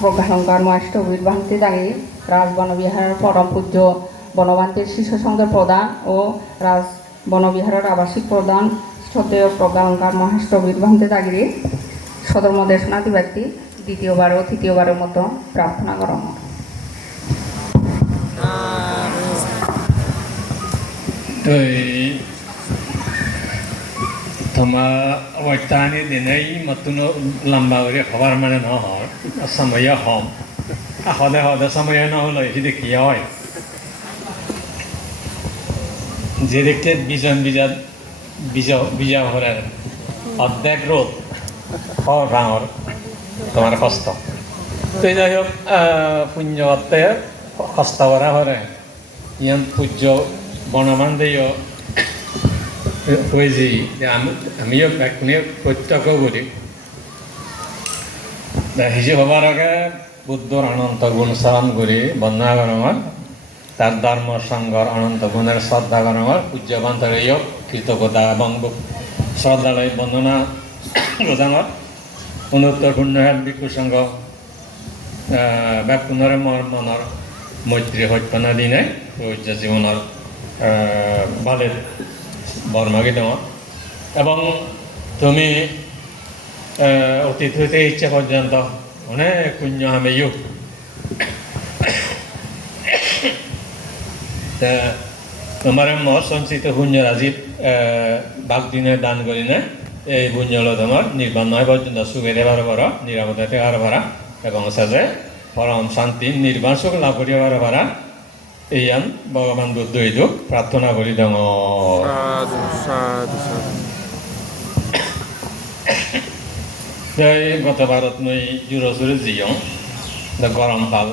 প্রজ্ঞালঙ্কার মহেষ্টবীর ভান্তি দাঁড়ি রাজ বনবিহারের পরম পূজ্য বনবান্তির শিশু সংঘের প্রধান ও রাজ বনবিহারের আবাসিক প্রধান শ্রদ্ধেয় প্রজ্ঞালঙ্কার মহেষ্টবীর ভান্তি দাঁড়িয়ে সদর্ম দেশনাথী ব্যক্তি দ্বিতীয়বার ও তৃতীয়বারের মতো প্রার্থনা করা হয়। Thoma waitani dinai matuno lamba uri khabar mane no hor samaya hom a hode samaya no holo hide ki hoy যেদিকে বিজা হরে অর্ধেক রোদ রাঙর তোমার কষ্ট তো যাই হোক পুণ্যতে কষ্ট করা হরে ইয়ান পূজ্য বনমান দিও হয়েছি যে আমিও এখনই প্রত্যক্ষ করি হিসেবে হবার আগে বুদ্ধর অনন্ত গুণ স্মরণ করি বন্দনা করমার তার ধর্ম সংঘর অনন্ত গুণের শ্রদ্ধা করমার পূজ্যবান্তর এই কৃতজ্ঞতা এবং শ্রদ্ধালয় বন্দনা প্রদানৰ অনুত্তর পুণ্যহাত ভিক্ষু সংঘ ব্যাপুণরে মনৰ মৈত্ৰী সত্যনা দিনে পূজ্য জীৱনৰ ভালে বর্মাকে দেওয়া এবং তুমি অতীত হইতে ইচ্ছে পর্যন্ত অনেক পুণ্য আমি তোমার সঞ্চিত পুণ্য রাজি বাঘ দিনে দান করি না এই পুণ্য হলো তোমার নির্বাণ নয় পর্যন্ত সুখে দেবার পারা নিরাপদে দেওয়ার পারা এবং সাথে পরম শান্তি নির্বাণ সুখ লাভ করিবার পারা এইয়ান ভগবান বুদ্ধ এইটো প্রার্থনা করি দেব গত ভারত নই জোরে জিয়ং গরম কাল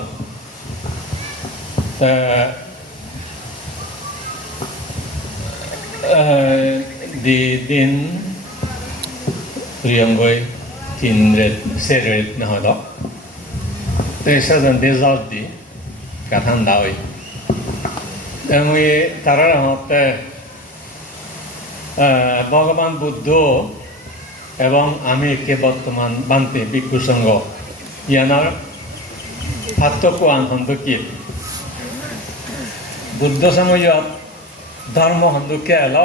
দিন প্রিয়ঙ্গই 3 রেত 4 রেত নহয় দ সেজন দেজাত দি কাঠান দাওই আমি তারা হতে ভগবান বুদ্ধ এবং আমি কে বর্তমান বান্তি ভিক্ষু সংঘ ইয়ানার পার্থক্য হন্দকি বুদ্ধ সময়ত ধর্ম হন্দকে এল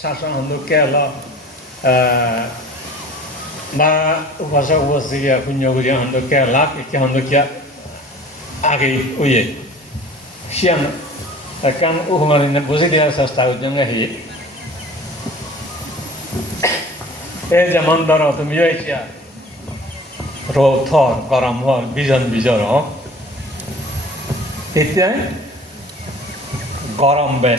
শাসন হন্দকে এল বা উপাসক উপস্থিত পুণ্যগুরিয়া হন্দকে লাখ একে হন্দকিয়া আগে উয়ে Sean kan uhumarin buzi dia চেষ্টা করছেন হি এই যেমন ধরো তুমি এতিয়া রোদ থর গরম হর বিজর এতিয়া গরম বে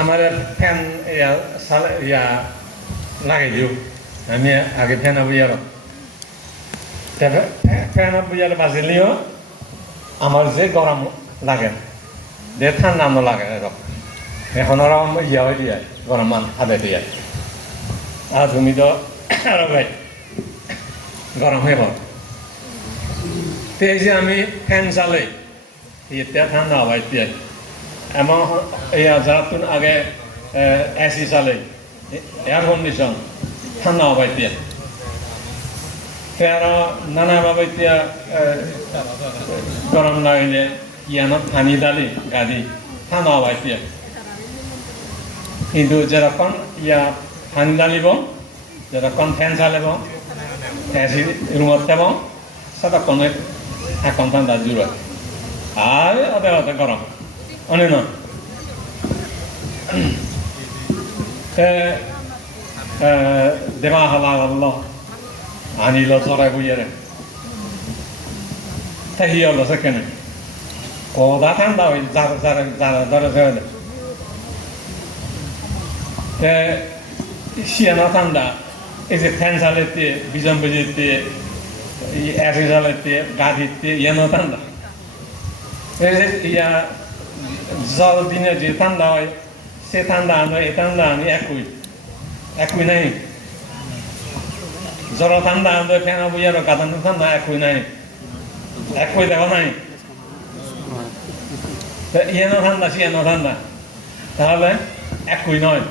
আমার ফ্যান লাগাই দিও আমি আগে ফ্যান বুঝার ফ্যান বুঝার বাজিলেও আমার যে গরম লাগে যে ঠান্ডা লাগে এখন ওরকম ইয়া হয়ে দিয়ে গরম মান হাতে দিয়ে আর তুমি তো আরো ভাই গরম হয়ে পড় তো এই যে আমি ফ্যান চালাই এতিয়া ঠান্ডা হবাই দিয়ে এমন যারা তুন আগে এসি চালাই এয়ার কন্ডিশন ঠান্ডা হবাই দিয়ে আরো নানাভাবে এতিয়া গরম লাগিলে ইয়ানত পানি ডালি গাড়ি ঠান্ডা হবাই দিয়ে কিন্তু যেরকম ইয়া পানি ডালিব যেরকম ফ্যান চালাব এসি রুমত থাকব সেরকম এখন ঠান্ডা জোর আর ওদের গরম অনেক না দেবা হলা আল্লাহ আনিল চড়াই বুঝারে তাই হলো সেখানে কদা ঠান্ডা ওই ধরে শিয়ানা ঠান্ডা এই যে ফ্যান চালাইতে বিজন বুঝিতে এসি চালাইতে গা দিতে ইয়ানো ঠান্ডা এই যে ইয়া জল দিনে যে ঠান্ডা হয় সে ঠান্ডা আনো এই ঠান্ডা আনি একই নাই জ্বর ঠান্ডা আনলে ফ্যান বুঝার কাদানো ঠান্ডা একই নাই একই দেখা নাই ইয়ানো ঠান্ডা শিয়ানো ঠান্ডা তাহলে একই নয়।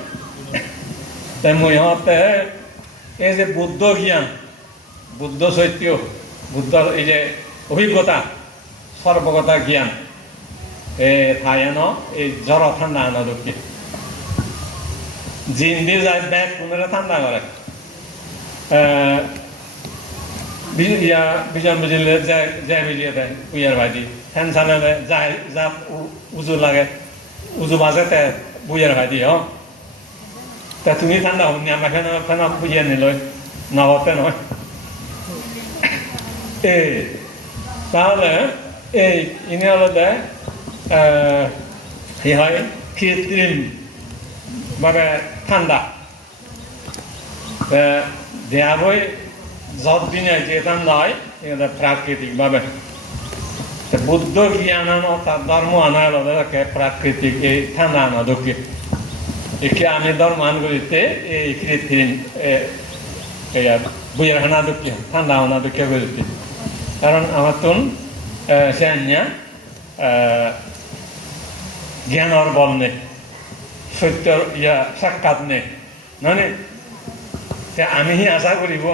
แต่ মই হতে এই যে বুদ্ধ জ্ঞান এই যে বুদ্ধ জ্ঞান এই যে বুদ্ধ জ্ঞান বুদ্ধ চৈত্য বুদ্ধর এই যে অভিজ্ঞতা সর্বগতা জ্ঞান থাইন এই জ্বর ঠান্ডা আনা দুঃখী জিন দিয়ে যায় ব্যাগ কোনরে ঠান্ডা করে বিজন বুঝিলে যায় বুঝিয়ে দেয় উইয়ার ভাইদি ফ্যান চালালে যায় যা উজু লাগে উজু বাজে তে বুইয়ার ভাইদি তা তুমি ঠান্ডা হবনি আমরা ফ্যান বুঝিয়ে নিল নবতে নয় তাহলে এই ইনি হলে কি হয় কৃত্রিম ভাবে ঠান্ডা দেয়া বই যতদিনে যে ঠান্ডা হয় এটা প্রাকৃতিক ভাবে বুদ্ধ জ্ঞান আনো তার ধর্ম আনা হলে প্রাকৃতিক এই ঠান্ডা আনা দুঃখে একে আমি ধর্ম আনগুলিতে এই কৃত্রিম বুয়ের হানা দুঃখে ঠান্ডা আনা দুঃখে করিতে কারণ আমার তুন সে জ্ঞানর বল নেই সত্যর সাক্ষাৎ নেই মানে আমি আশা করিব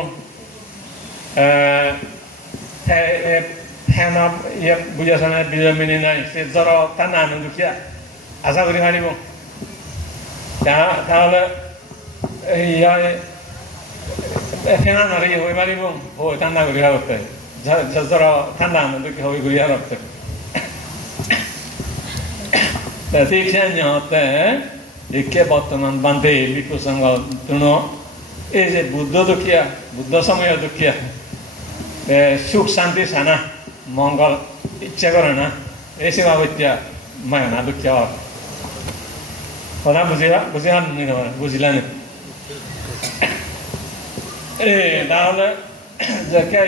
বুঝাছে না বিজমিনী নাই সে জ্বর তার না আনন্দ দুখিয়া আশা করি পারিব তাহলে ফেনা নারী হয়ে পারিব ও ঠান্ডা করি রাখতে জ্বর ঠান্ডা আনন্দ হয়ে ঘুরিয়া রাখতে ঠিক সেতে একে বর্তমান বান্ধে বিপুসঙ্গ তুণ এই যে বুদ্ধ দুখিয়া বুদ্ধ সময় দুখিয়া সুখ শান্তি সানা মঙ্গল ইচ্ছা করে না এই সেবা বৈত্যা মায় না দুঃখিয়া কথা বুঝিলাম বুঝিলা নি তাহলে যাকে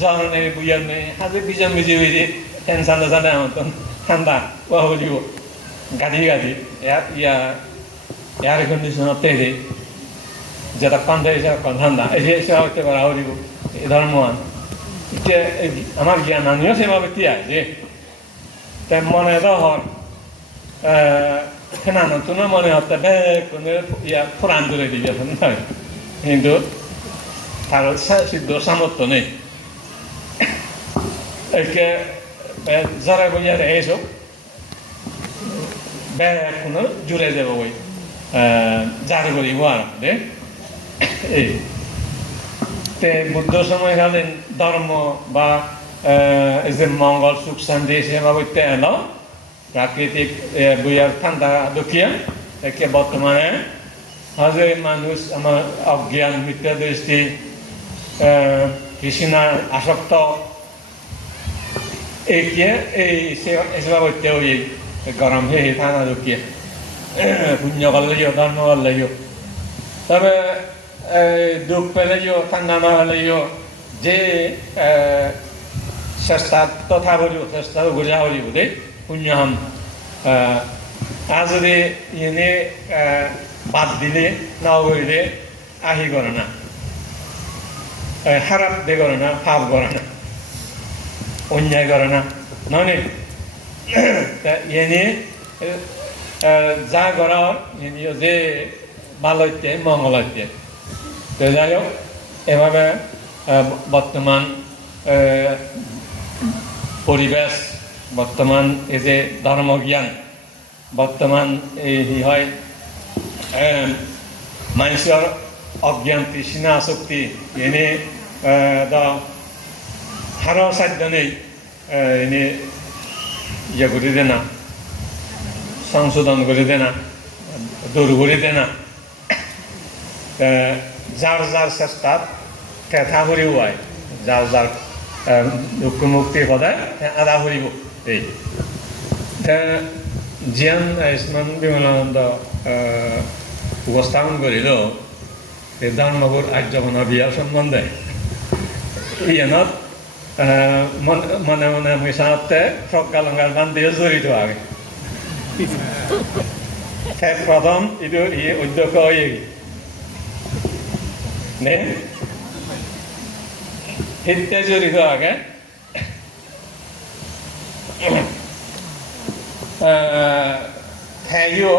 জ্বর নেই বুঝার নেই হাতে বিজন বুঝি বুঝি টেনশন জানে আমার তো ঠান্ডা ও বুঝিব গাড়ি এয়ার কন্ডিশনার তেরে যেটা পান্ডা হিসাবে ঠান্ডা এই সেবা করতে পারা হরিব এই ধর্মমান আমার জ্ঞান আমিও সেবা ব্যক্তি আছে তাই মনে হর না নতুন মনে হতে ফুরান ধরে দিয়েছেন কিন্তু তার সিদ্ধ সামর্থ্য নেই একে যারা বইয়ার এইসব কোনো জুড়ে যাব ওই যার করিব আর এই বুদ্ধ সময়কালীন ধর্ম বা এই যে মঙ্গল সুখ শান্তি সেবা করতে এলো প্রাকৃতিক বইয়ার ঠান্ডা দুঃখিয়া একে বর্তমানে হাজে মানুষ আমার অজ্ঞান মিথ্যা দৃষ্টি কৃষ্ণার আসক্ত এই সেবা করতে ওই গরম হয়ে ঠান্ডা দুঃখিয়া পুণ্য করলেও ধর্ম করলেও তবে দুঃখ পেলেও ঠান্ডা না হলেও যে চেষ্টা তথা বলিব চেষ্টা বুঝা বলিব দেই পুণ্যহাম আর যদি এনে বাদ দিলে না করিলে আহি করে না খারাপ দে করে না পাপ করে না অন্যায় করে না নয় এনে যা করা যে ভালো হচ্ছে মঙ্গল হচ্ছে তো যাই হোক এভাবে বর্তমান পরিবেশ বর্তমান এই যে ধর্মজ্ঞান বর্তমান এই হয় মানুষের অজ্ঞান তৃষ্ণা আসক্তি এনে হারও সাধ্য নেই এনে ইয়ে করে দে না সংশোধন করে দে না দূর করে দে না যার যার চেষ্টা থেথা করিও হয় যার যার দুঃখ মুক্তি সদায় আদা কৰিব এই জিয়ান আয়ুষ্মান বিমলানন্দ উপস্থাপন করিল এই ধর্মগুর আর্যমনা বিয়ার সম্বন্ধে ইয়ানত মনে মনে মিশাতে সকালঙ্গার গান দিয়ে জড়িত আগে প্রথম এইটো অধ্যক্ষ হয়ে নে হিতে জড়িত আগে হেও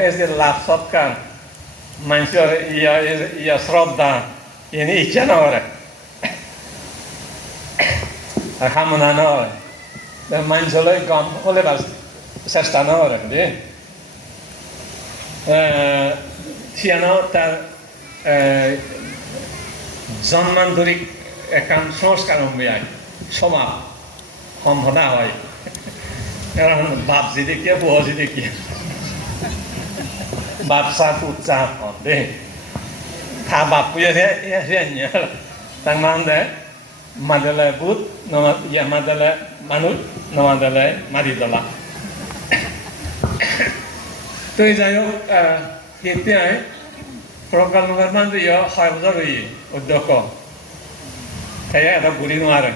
এই যে লাভ সৎকাৰ মানুষের ইয়া শ্রদ্ধা ini ikan orang, kamu nana orang, dan main soleh gam oleh bas sestana orang deh, siapa tar zaman duri ekan সংস্কার বিয়াই সমাপ সম্পদা হয় কারণ বাপ যদি কে বউ যদি কে বাপ সাপ উচ্চাপ দে থা বাপ পুজো রে তার মানে মাদলে বুধ ইয়া মাদলে মানুষ নমাদলে মারিদলা তো যাই হোক কেতিয়াই প্ৰকল্পৰ মানে ইয়া 6 বছৰ হৈ অধ্যক্ষ সেয়া এটা ঘূৰি নোৱাৰে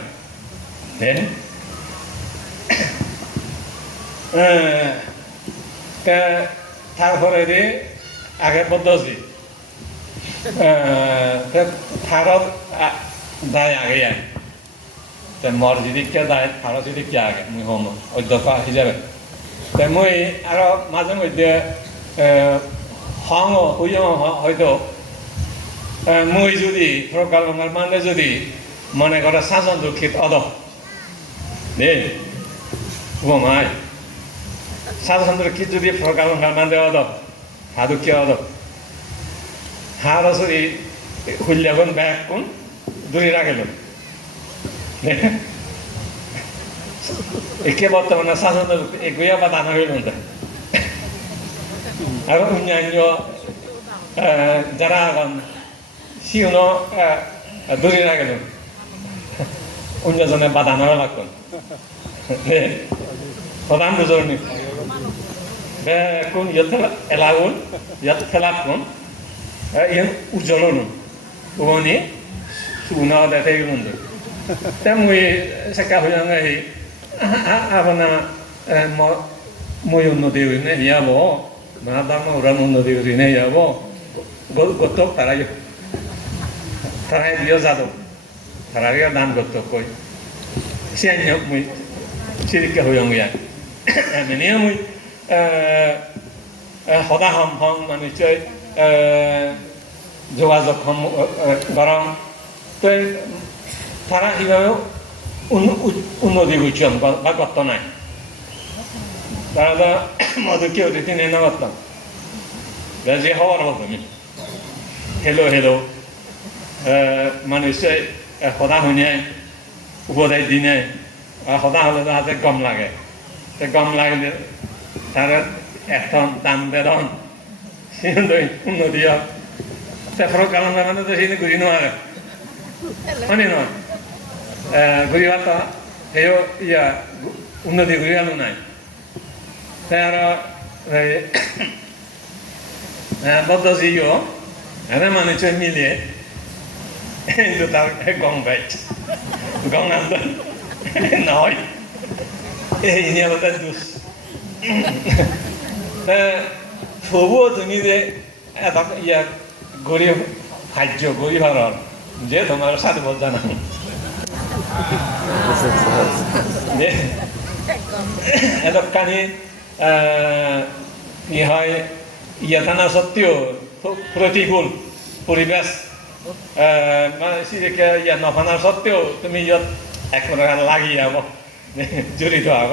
তারপরে আগে পদ্ধতি ভারত দায় আগে আয় মসজিদকে দায় ভারত দিকে আগে মুই হম অধ্যক্ষ হিসাবে মুই আর মাঝে মধ্যে হং হয়তো মুই যদি প্রকল্পের মানে যদি মনে করে শাসন দুঃখিত অদ দে ঘুমাই শাসন দুঃখিত যদি প্রকল্পের মানে অদ হা দুঃখী অদ হার যদি হুল্যাগুন ব্যাগ কোন দূরে রাখেল একে বর্তমানে শাসন এগুয়া বা দানা হইল আর অন্যান্য যারা সিউনো দূরে রাখেল অন্যজনে বাধা নেওয়া লাগতো প্রধান বুঝনি কোন এলাগুন ইয়াত খেলাপ কোন ইয়ান উজ্জ্বল উনি সুনা দেখে গেল তা মুই সেকা হয়ে যাই আপনার মই উন্নতি হইনে যাব না দাম ওরা উন্নতি হইনে যাব গত তারাই তারাই দিয়ে যাদব তারাই দান গত কই সিয়াই মুই সিরিকা হয়ে গিয়া এমনি মুই সদা হম হম মানে যোগাযোগ গরম তো তারা এইভাবেও উন্নতি করছেন বা করত নাই তারা মধুকে অতিথি নেনা করতাম যে হওয়ার হতো আমি হেলো হেলো মানুষে সদা শুনে উপদেশ দিনে সদা হলে তাহাতে গম লাগে গম লাগলে তার এখন দাম বেদন উন্নতি হয় প্রকল্প মানে তো সেই ঘুরি নোৱাৰে হয়নে নহয় ঘূৰি তো সেই ইয়া উন্নতি ঘূৰি আলো নাই তাৰ বদ্ধজিও এনে মানুষ মিলিয়ে কিন্তু তার গং বাইট গং আন্দোলন নহয় এই নিয়মটা দুষ তবুও তুমি যে এটা ইয়া গরিব খাদ্য গরিব হারর যে তোমার সাথে বল জানা এতখানি কি হয় ইয়া থানা সত্ত্বেও প্রতিকূল পরিবেশ ইয়া নফানা সত্ত্বেও তুমি ইয়াত এক লাগি যাব জড়িত হব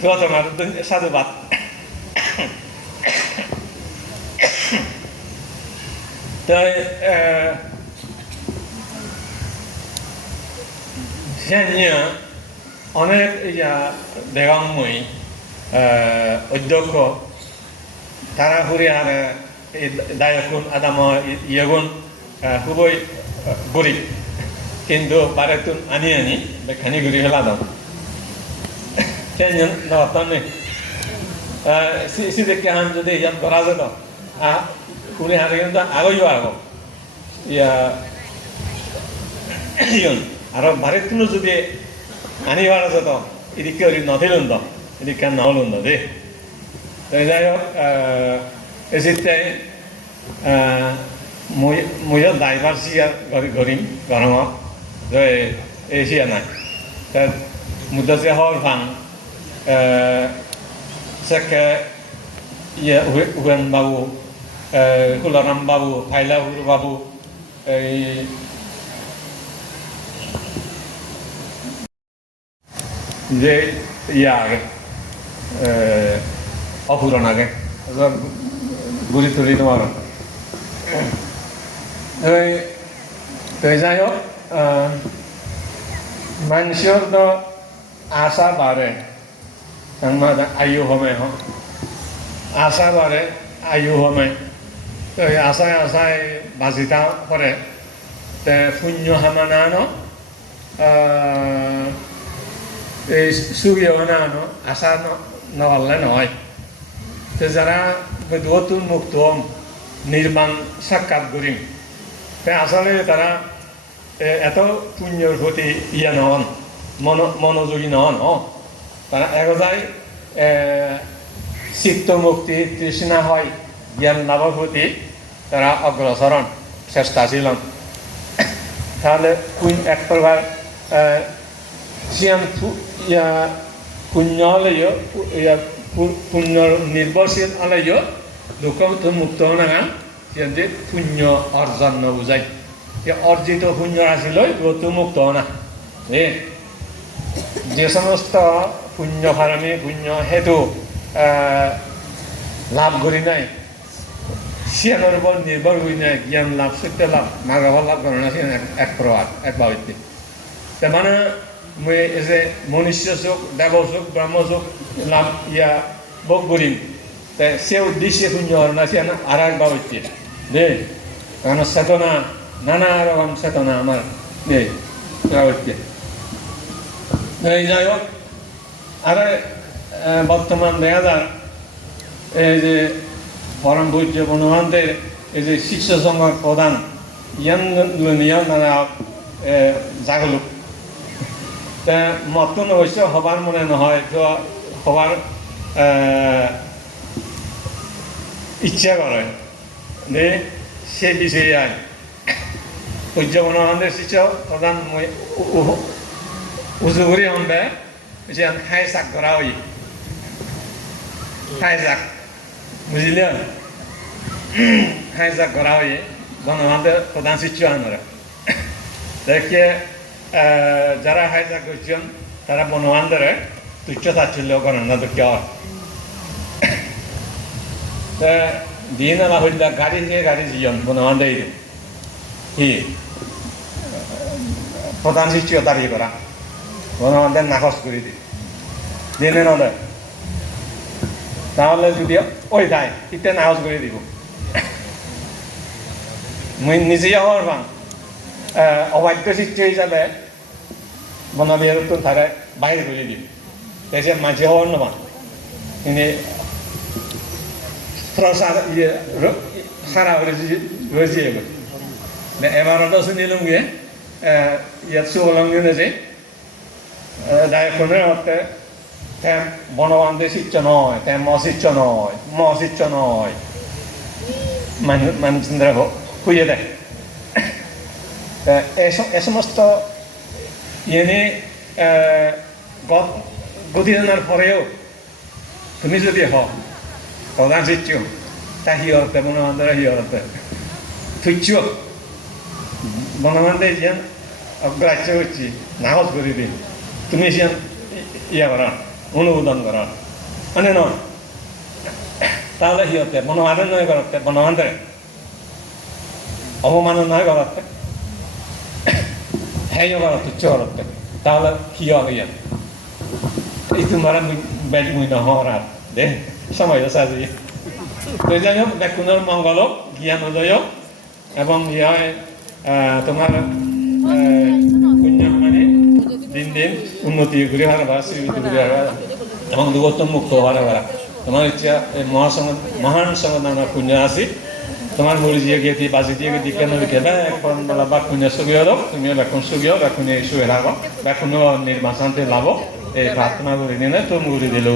তো তোমার সাধুবাদ তাই সেনিয়া অনেক ইয়া দেগামই অধ্যক্ষ তারা ঘুরে আর দায়কুন আদাম ইয়েগুন খুবই গরিব কিন্তু বারেতুন আনি আনি বেখানি ঘুরি ফেলা দাম সেন নেই সিদেরকে আন যদি ইয়ান করা যেত ঘুরে হারে কিন্তু আগইও আগ ইয়া ইয়ন আর বারেতুন যদি আনি পারা যেত এদিকে নথিলুন তো এদিকে নহলুন তো দে যাই হোক এসিতে ময়ো ড্রাইভার সিয়া গরিম গরমত এসিয়া নাই তা মুদাসে হওয়ার ভাঙ সেকে ইয়ে হুয়েন বাবু কুলারাম বাবু ফাইলা বাবু এই যে আগে অপূরণ আগে গুলি তুলি তোমার যাই হোক মানুষের তো আশা বাড়ে আয়ু হবে আশা বাড়ে আয়ু হবে তো আশায় আশায় বাজিতা করে তে শূন্য হামানা এই সুবিও না আশা নহলে নহয় তো যারা নতুন মুক্ত নির্মাণ সাক্ষাৎ করিম তে আসলে তারা এত পুণ্যর প্রতি ইয়া নহন মনোযোগী নহন তারা একজাই চিত্ত মুক্তি তৃষ্ণা হয় জ্ঞান লাভের প্রতি তারা অগ্রসরণ চেষ্টাশীল তাহলে এক প্রকার পুণ্য হলেও পুণ্য নির্ভরশীল হলেও দুঃখ মুক্ত নাগা যে পুণ্য অর্জন বুঝায় অর্জিত পুণ্য আসলে গতু মুক্ত না যে সমস্ত পুণ্য ফারামি পুণ্য হেতু লাভ করি নাই সিয়ানোর উপর নির্ভর করি নাই জ্ঞান লাভ সত্য লাভ মার্গফল লাভ করে না এক প্রকার এক ভাবিতে তার মানে মই যে মনুষ্য যুগ দেব যুগ ব্রহ্ম যুগ লাভ ইয়া ভোগ করিম সে উদ্দেশ্যে পুণ্য হল না সে আর এক ভাবিতে কারণ চেতনা নানা রকম চেতনা আমার হচ্ছে যাই হোক আর বর্তমান দেখা যায় এই যে পরম পূজ্য বনমান্তের এই যে শিষ্য সংঘর প্রধান ইয়ান নানা জাগলুক মতন অবশ্য হবার মনে নহয় তো হবার ইচ্ছা করে যে সে বিষয়ে আয় পূজ্য বনমান্তের শিষ্য প্রধান উজু করি হমবে যে হাই চাক ধরা হই হাই চাক বুঝলেন হাই চাক করা হই বনমান্তের প্রধান শিষ্য আনরা দেখে যারা হাই চাক করছেন তারা বনমান্তের তুচ্ছ তাচ্ছিল্য করেন না তো কেউ দিন আমার হইল গাড়ি দিয়ে গাড়ি জীবন বনমান্তে হি প্রধান শিষ্য দাঁড়িয়ে করা বনমান্তের নাকচ করে দিই দিনে নদে তাহলে যদি ওই যায় ইতে নাকচ করে দিব মই নিজেই হওয়ার পান অবাধ্য শিষ্য হিসাবে বনবিহার তো তারা বাইরে করে দিম সে মাঝে হওয়ার নবান তিনি প্রসাদ ইয়ে সারা রয়েছে এবারও শুনিলাম গিয়ে ইয়াত সুবলঙ্গনে যে দায়কনের মতে বনবান্ধে শিষ্য নয় মশিষ্য নয় মানুষরা খুঁজে দেয় এ সমস্ত ইয়ে গতিদানার পরেও তুমি যদি হও প্রধান শিষ্য তা হিয়রতে বনবান্ধরা হিয়রতে তুচ্ছ বনবান্ধে যেন অগ্রাহ্য করছি নাকচ করে দিন তুমি যেন ইয়া করা অনুমোদন করা মানে নয় তাহলে হিয়তে বনবান্ধব নয় করতে বনবান্ধে অপমান নয় করতে হ্যাঁ করা তুচ্ছ করতে তাহলে হিয় ইয়ান এই তোমার বেজ মুই নহর দে সময় সাজি তো যাই হোক ব্যাকুণের মঙ্গল জ্ঞান উদয় এবং ইয়ে তোমার পুণ্যমানে দিন দিন উন্নতি ঘুরে হারা শ্রীবৃদ্ধি ঘুরে হারা এবং দুগোত্তম মুক্ত হওয়ার হারা তোমার ইচ্ছা মহান সমাধান পুণ্য আসি তোমার মুড়ি দিয়ে গিয়ে বাজি দিয়ে গিয়ে কেন লিখে এখন বেলা বাকুণে সুগিয়ে দাও তুমিও বেকুন সুগিও বেকুনে শুয়ে রাখো বেকুনও নির্বাচনতে লাভ এই প্রার্থনা করে নিলে তো মুড়ি দিল